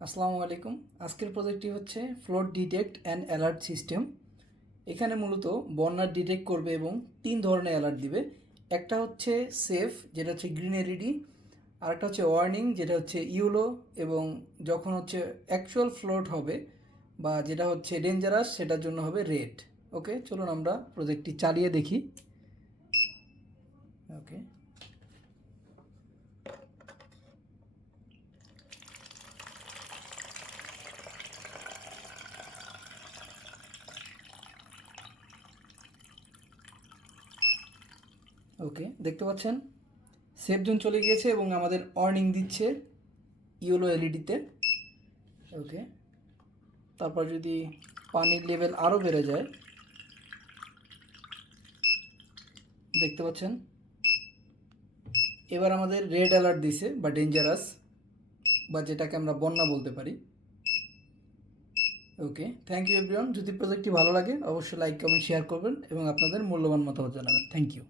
আসসালামু আলাইকুম। আজকের প্রজেক্টটি হচ্ছে flood detect and alert system এখানে মূলত বন্যার ডিটেক্ট করবে এবং তিন ধরনের অ্যালার্ট দিবে। একটা হচ্ছে সেফ যেটা হচ্ছে গ্রিন এলইডি আর একটা হচ্ছে ওয়ার্নিং যেটা হচ্ছে ইউলো এবং যখন হচ্ছে অ্যাকচুয়াল ফ্লোট হবে বা যেটা হচ্ছে ডেঞ্জারাস সেটার জন্য হবে রেড ওকে চলুন আমরা প্রজেক্টটি চালিয়ে দেখি। ওকে ওকে দেখতে পাচ্ছেন? সেফ জোন চলে গিয়েছে এবং আমাদের অর্নিং দিচ্ছে ইউলো এলইডিতে ওকে তারপর যদি পানির লেভেল আরও বেড়ে যায়, দেখতে পাচ্ছেন? এবার আমাদের রেড অ্যালার্ট দিছে বা ডেঞ্জারাস বা যেটাকে আমরা বন্যা বলতে পারি। ওকে থ্যাংক ইউ এভরিওয়ান যদি প্রজেক্টটি ভালো লাগে, অবশ্যই লাইক কমেন্ট শেয়ার করবেন এবং আপনাদের মূল্যবান মতামত জানাবেন। Thank you